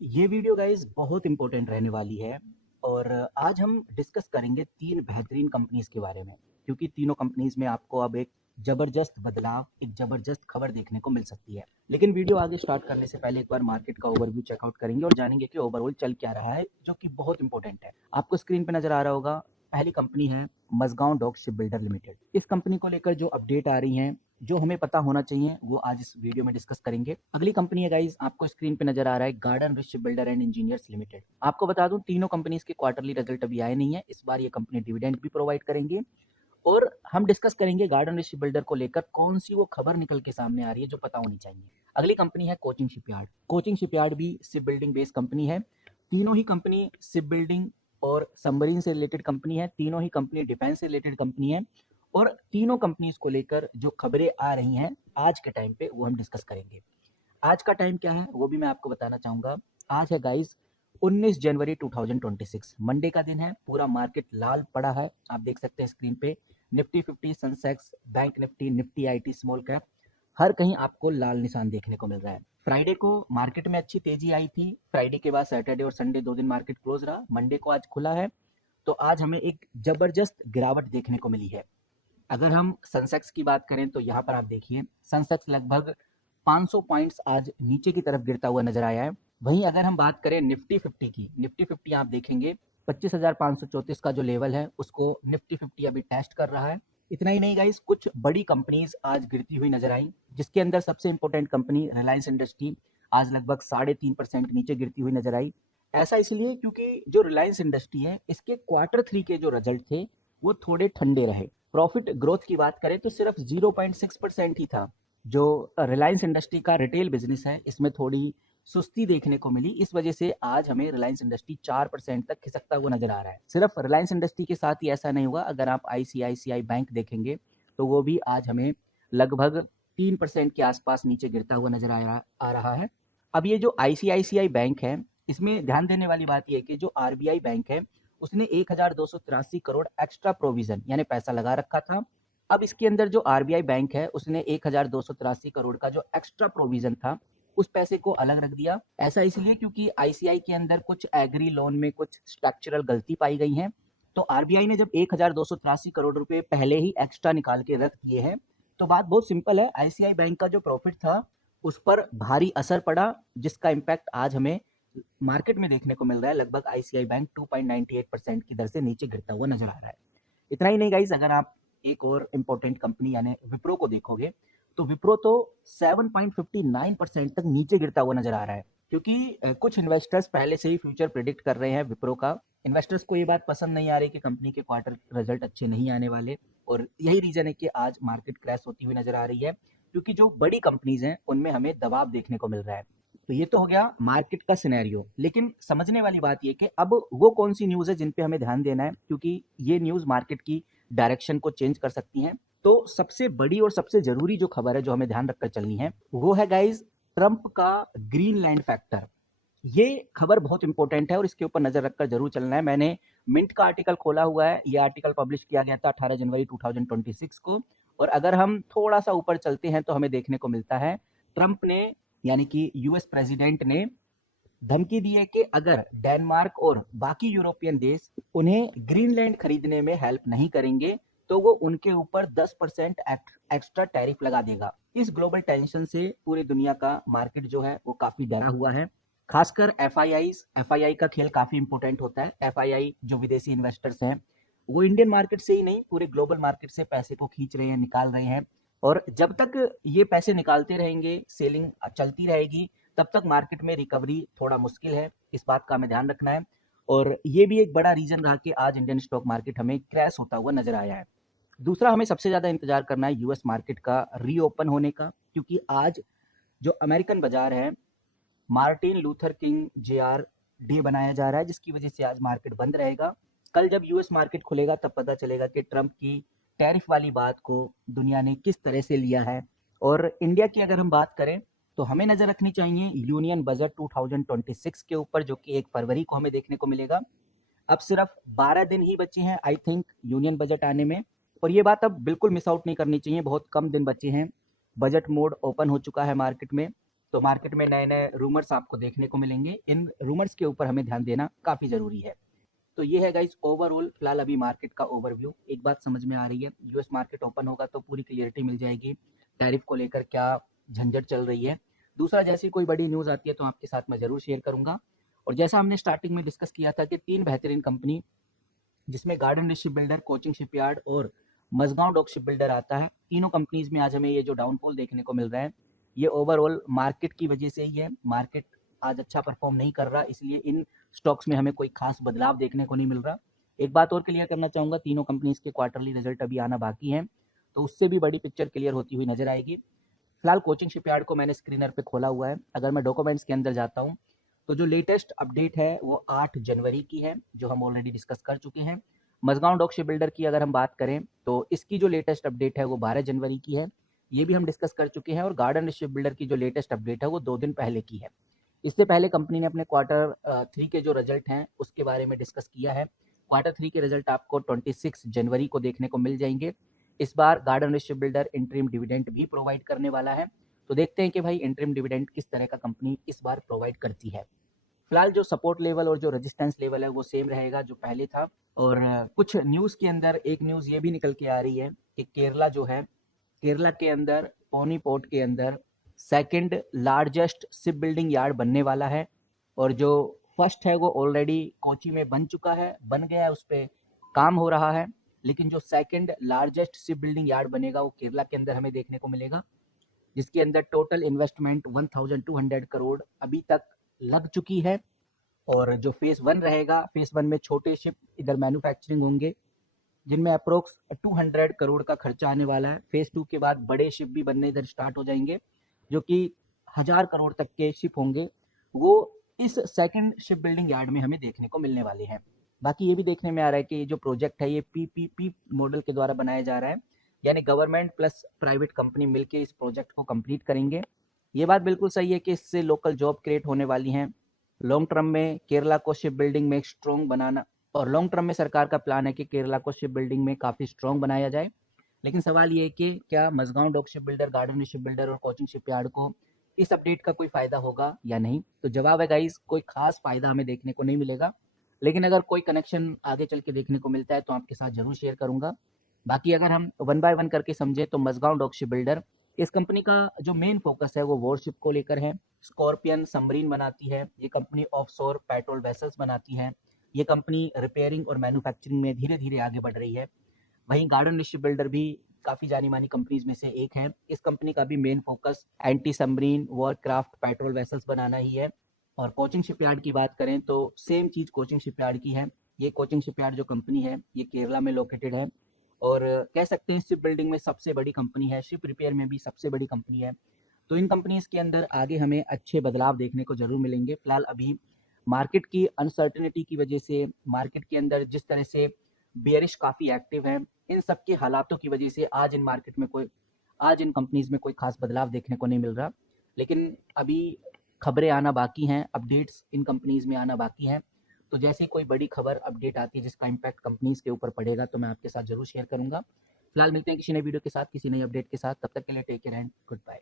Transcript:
ये video guys बहुत important रहने वाली है और आज हम डिस्कस करेंगे 3 बेहतरीन कंपनीज़ के बारे में, क्योंकि तीनों कंपनीज़ में आपको अब एक ज़बरदस्त बदलाव, एक ज़बरदस्त खबर देखने को मिल सकती है। लेकिन वीडियो आगे स्टार्ट करने से पहले एक बार मार्केट का ओवरव्यू चेकआउट करेंगे और जानेंगे कि ओवरऑल चल क्या रहा है, जो कि बहुत इंपॉर्टेंट है। आपको स्क्रीन पे नज़र आ रहा होगा, पहली कंपनी है Mazagon Dock Ship Builder Limited. इस कंपनी को लेकर जो अपडेट आ रही हैं, जो हमें पता होना चाहिए, वो आज इस वीडियो में डिस्कस करेंगे। अगली कंपनी है गाइस, आपको स्क्रीन पे नजर आ रहा है garden rich ship builder and engineers limited. आपको बता दूं, तीनों कंपनीज के क्वार्टरली रिजल्ट अभी आए नहीं है। इस बार ये कंपनी डिविडेंड भी प्रोवाइड करेंगे और हम डिस्कस करेंगे गार्डन रिच शिप बिल्डर को लेकर कौन सी वो खबर निकल के सामने आ रही है जो पता होनी चाहिए। अगली कंपनी है कोचिंग शिपयार्ड। कोचिंग शिपयार्ड भी शिप बिल्डिंग बेस्ड कंपनी है। तीनों ही कंपनी शिप बिल्डिंग और सबमरीन से रिलेटेड कंपनी है। तीनों ही कंपनी डिफेंस से रिलेटेड कंपनी है और तीनों कंपनीज को लेकर जो खबरें आ रही हैं आज के टाइम पे, वो हम डिस्कस करेंगे। आज का टाइम क्या है वो भी मैं आपको बताना चाहूँगा। आज है गाइस 19 जनवरी 2026, मंडे का दिन है। पूरा मार्केट लाल पड़ा है, आप देख सकते हैं स्क्रीन पे। Nifty 50, Sensex, Bank Nifty, Nifty IT small cap, हर कहीं आपको लाल निशान देखने को मिल रहा है। फ्राइडे को मार्केट में अच्छी तेजी आई थी। फ्राइडे के बाद सैटरडे और संडे 2 दिन मार्केट क्लोज रहा। मंडे को आज खुला है, तो आज हमें एक जबरदस्त गिरावट देखने को मिली है। अगर हम सेंसेक्स की बात करें तो यहाँ पर आप देखिए, सेंसेक्स लगभग 500 पॉइंट्स आज नीचे की तरफ गिरता हुआ नजर आया है। वहीं अगर हम बात करें निफ्टी 50 की, निफ्टी 50 आप देखेंगे 25,534 का जो लेवल है उसको निफ्टी 50 अभी टेस्ट कर रहा है। इतना ही नहीं गाइस, कुछ बड़ी कंपनीज आज गिरती हुई नजर आई, जिसके अंदर सबसे इंपॉर्टेंट कंपनी रिलायंस इंडस्ट्री आज लगभग 3.5% नीचे गिरती हुई नजर आई। ऐसा इसलिए क्योंकि जो रिलायंस इंडस्ट्री है, इसके Q3 के जो रिजल्ट थे वो थोड़े ठंडे रहे। प्रॉफिट ग्रोथ की बात करें तो सिर्फ 0.6% ही था। जो रिलायंस इंडस्ट्री का रिटेल बिजनेस है, इसमें थोड़ी सुस्ती देखने को मिली। इस वजह से आज हमें रिलायंस इंडस्ट्री 4% तक खिसकता हुआ नजर आ रहा है। सिर्फ रिलायंस इंडस्ट्री के साथ ही ऐसा नहीं हुआ, अगर आप आईसीआईसीआई बैंक देखेंगे तो वो भी आज हमें लगभग 3% के आसपास नीचे गिरता हुआ नजर आ रहा है। अब ये जो आईसीआईसीआई बैंक है, इसमें ध्यान देने वाली बात यह है कि जो आरबीआई बैंक है, उसने 1283 करोड़ एक्स्ट्रा प्रोविजन यानी पैसा लगा रखा था। अब इसके अंदर जो आरबीआई बैंक है, उसने 1283 करोड़ का जो एक्स्ट्रा प्रोविजन था, उस पैसे को अलग रख दिया। ऐसा इसलिए क्योंकि आईसीआई के अंदर कुछ एग्री लोन में कुछ स्ट्रक्चरल गलती पाई गई है। तो आरबीआई ने जब 1283 करोड़ रुपए पहले ही एक्स्ट्रा निकाल के रख दिए हैं, तो बात बहुत सिंपल है, आईसीआई बैंक का जो प्रॉफिट था उस पर भारी असर पड़ा, जिसका इम्पैक्ट आज हमें मार्केट में देखने को मिल रहा है। लगभग आईसीआई बैंक 2.98% की दर से नीचे गिरता हुआ नजर आ रहा है। इतना ही नहीं गाइस, अगर आप एक और इम्पोर्टेंट कंपनी यानी विप्रो को देखोगे तो विप्रो तो 7.59% तक नीचे गिरता हुआ नजर आ रहा है, क्योंकि कुछ इन्वेस्टर्स पहले से ही फ्यूचर प्रिडिक्ट कर रहे हैं विप्रो का। इन्वेस्टर्स को ये बात पसंद नहीं आ रही कि कंपनी के क्वार्टर रिजल्ट अच्छे नहीं आने वाले, और यही रीजन है कि आज मार्केट क्रैश होती हुई नजर आ रही है, क्योंकि जो बड़ी कंपनीज हैं उनमें हमें दबाव देखने को मिल रहा है। तो ये तो हो गया मार्केट का सिनेरियो, लेकिन समझने वाली बात ये कि अब वो कौन सी न्यूज़ है जिन पे हमें ध्यान देना है, क्योंकि ये न्यूज़ मार्केट की डायरेक्शन को चेंज कर सकती हैं। तो सबसे बड़ी और सबसे जरूरी जो खबर है जो हमें ध्यान रखकर चलनी है, वो है गाइज ट्रंप का ग्रीनलैंड फैक्टर। ये खबर बहुत इंपॉर्टेंट है और इसके ऊपर नजर रखकर जरूर चलना है। मैंने मिंट का आर्टिकल खोला हुआ है, ये आर्टिकल पब्लिश किया गया था 18 जनवरी 2026 को, और अगर हम थोड़ा सा ऊपर चलते हैं तो हमें देखने को मिलता है ट्रंप ने, यानी कि यूएस प्रेसिडेंट ने धमकी दी है कि अगर डेनमार्क और बाकी यूरोपियन देश उन्हें ग्रीनलैंड खरीदने में हेल्प नहीं करेंगे तो वो उनके ऊपर 10% एक्स्ट्रा टैरिफ लगा देगा। इस ग्लोबल टेंशन से पूरी दुनिया का मार्केट जो है वो काफी डरा हुआ है। खासकर एफआईआई का खेल काफी इंपॉर्टेंट होता है। एफआईआई जो विदेशी इन्वेस्टर्स हैं, वो इंडियन मार्केट से ही नहीं पूरे ग्लोबल मार्केट से पैसे को खींच रहे हैं, निकाल रहे हैं, और जब तक ये पैसे निकालते रहेंगे, सेलिंग चलती रहेगी, तब तक मार्केट में रिकवरी थोड़ा मुश्किल है। इस बात का हमें ध्यान रखना है, और ये भी एक बड़ा रीजन रहा कि आज इंडियन स्टॉक मार्केट हमें क्रैश होता हुआ नजर आया है। दूसरा, हमें सबसे ज्यादा इंतजार करना है यूएस मार्केट का रीओपन होने का, क्योंकि आज जो अमेरिकन बाजार है, Martin Luther King JR Day बनाया जा रहा है, जिसकी वजह से आज मार्केट बंद रहेगा। कल जब यूएस मार्केट खुलेगा तब पता चलेगा कि ट्रंप की टैरिफ वाली बात को दुनिया ने किस तरह से लिया है। और इंडिया की अगर हम बात करें तो हमें नजर रखनी चाहिए यूनियन बजट 2026 के ऊपर, जो कि 1 फरवरी को हमें देखने को मिलेगा। अब सिर्फ 12 दिन ही बचे हैं आई थिंक यूनियन बजट आने में, और ये बात अब बिल्कुल मिस आउट नहीं करनी चाहिए, बहुत कम दिन बचे हैं। बजट मोड ओपन हो चुका है मार्केट में। तो मार्केट में नए-नए रूमर्स आपको देखने को मिलेंगे। इन रूमर्स के ऊपर हमें ध्यान देना काफ़ी ज़रूरी है। तो ये है गाइस ओवरऑल फिलहाल अभी मार्केट का ओवरव्यू। एक बात समझ में आ रही है, यूएस मार्केट ओपन होगा तो पूरी क्लियरिटी मिल जाएगी, टैरिफ को लेकर क्या झंझट चल रही है। दूसरा, जैसी कोई बड़ी न्यूज़ आती है तो आपके साथ मैं ज़रूर शेयर करूँगा। और जैसा हमने स्टार्टिंग में डिस्कस किया था कि 3 बेहतरीन कंपनी, जिसमें garden Ship builder, coaching shipyard और मझगांव डॉक शिप बिल्डर आता है, तीनों कंपनीज में आज हमें ये जो डाउनफॉल देखने को मिल रहा है, ये ओवरऑल मार्केट की वजह से ही है। मार्केट आज अच्छा परफॉर्म नहीं कर रहा, इसलिए इन स्टॉक्स में हमें कोई खास बदलाव देखने को नहीं मिल रहा। एक बात और क्लियर करना चाहूँगा, तीनों कंपनीज के क्वार्टरली रिजल्ट अभी आना बाकी हैं, तो उससे भी बड़ी पिक्चर क्लियर होती हुई नजर आएगी। फिलहाल कोचिंग शिपयार्ड को मैंने स्क्रीनर पे खोला हुआ है। अगर मैं डॉक्यूमेंट्स के अंदर जाता हूँ तो जो लेटेस्ट अपडेट है वो 8 जनवरी की है, जो हम ऑलरेडी डिस्कस कर चुके हैं। मझगांव डॉक शिप बिल्डर की अगर हम बात करें तो इसकी जो लेटेस्ट अपडेट है वो 12 जनवरी की है, ये भी हम डिस्कस कर चुके हैं। और गार्डन शिप बिल्डर की जो लेटेस्ट अपडेट है वो 2 दिन पहले की है। इससे पहले कंपनी ने अपने क्वार्टर 3 के जो रिजल्ट हैं उसके बारे में डिस्कस किया है। क्वार्टर 3 के रिजल्ट आपको 26 जनवरी को देखने को मिल जाएंगे। इस बार Garden Ship Builder interim dividend भी प्रोवाइड करने वाला है, तो देखते हैं कि भाई इंटरिम डिविडेंड किस तरह का कंपनी इस बार प्रोवाइड करती है। फिलहाल जो सपोर्ट लेवल और जो रेजिस्टेंस लेवल है वो सेम रहेगा जो पहले था। और कुछ न्यूज़ के अंदर एक न्यूज़ ये भी निकल के आ रही है कि केरला जो है, केरला के अंदर पोनी पोर्ट के अंदर second largest ship building yard बनने वाला है। और जो फर्स्ट है वो ऑलरेडी कोची में बन चुका है, बन गया है, उस पर काम हो रहा है। लेकिन जो second largest ship building yard बनेगा वो केरला के अंदर हमें देखने को मिलेगा, जिसके अंदर टोटल इन्वेस्टमेंट 1200 करोड़ अभी तक लग चुकी है। और जो फेज़ 1 रहेगा, फेज़ 1 में छोटे शिप इधर मैन्युफैक्चरिंग होंगे, जिनमें अप्रोक्स 200 करोड़ का खर्चा आने वाला है। फेज़ 2 के बाद बड़े शिप भी बनने इधर स्टार्ट हो जाएंगे, जो कि 1000 करोड़ तक के शिप होंगे, वो इस सेकंड शिप बिल्डिंग यार्ड में हमें देखने को मिलने वाले हैं। बाकी ये भी देखने में आ रहा है कि ये जो प्रोजेक्ट है ये पीपीपी मॉडल के द्वारा बनाया जा रहा है, यानी गवर्नमेंट प्लस प्राइवेट कंपनी मिलकर इस प्रोजेक्ट को कंप्लीट करेंगे। ये बात बिल्कुल सही है कि इससे लोकल जॉब क्रिएट होने वाली हैं। लॉन्ग टर्म में केरला को शिप बिल्डिंग में एक स्ट्रॉन्ग बनाना, और लॉन्ग टर्म में सरकार का प्लान है कि केरला को शिप बिल्डिंग में काफ़ी स्ट्रॉन्ग बनाया जाए। लेकिन सवाल ये है कि क्या Mazagon Dock Ship Builder, Garden Ship Builder और कोचिंग शिपयार्ड को इस अपडेट का कोई फ़ायदा होगा या नहीं? तो जवाब है गाइस, कोई खास फ़ायदा हमें देखने को नहीं मिलेगा। लेकिन अगर कोई कनेक्शन आगे चल के देखने को मिलता है तो आपके साथ ज़रूर शेयर करूँगा। बाकी अगर हम वन बाय वन करके समझे तो मझगांव डॉक शिप बिल्डर, इस कंपनी का जो मेन फोकस है वो वॉरशिप को लेकर है। स्कॉर्पियन सबमरीन बनाती है ये कंपनी, ऑफशोर पेट्रोल वेसल्स बनाती है ये कंपनी, रिपेयरिंग और मैन्युफैक्चरिंग में धीरे धीरे आगे बढ़ रही है। वहीं गार्डन शिप बिल्डर भी काफ़ी जानी मानी कंपनीज में से एक है। इस कंपनी का भी main focus anti submarine, warcraft, patrol vessels बनाना ही है। और कोचिंग शिपयार्ड की बात करें तो सेम चीज़ कोचिंग शिपयार्ड की है। ये कोचिंग शिपयार्ड जो कंपनी है ये केरला में लोकेटेड है, और कह सकते हैं शिप बिल्डिंग में सबसे बड़ी कंपनी है, शिप रिपेयर में भी सबसे बड़ी कंपनी है। तो इन कंपनीज के अंदर आगे हमें अच्छे बदलाव देखने को जरूर मिलेंगे। फिलहाल अभी मार्केट की अनसर्टेनिटी की वजह से, मार्केट के अंदर जिस तरह से बेयरिश काफ़ी एक्टिव है, इन सब के हालातों की वजह से आज इन मार्केट में कोई, आज इन कंपनीज में कोई खास बदलाव देखने को नहीं मिल रहा। लेकिन अभी खबरें आना बाकी हैं, अपडेट्स इन कंपनीज में आना बाकी हैं। तो जैसे कोई बड़ी खबर अपडेट आती है जिसका इम्पैक्ट कंपनीज के ऊपर पड़ेगा तो मैं आपके साथ जरूर शेयर करूंगा। फिलहाल मिलते हैं किसी नए वीडियो के साथ, किसी नई अपडेट के साथ। तब तक के लिए take care and good bye.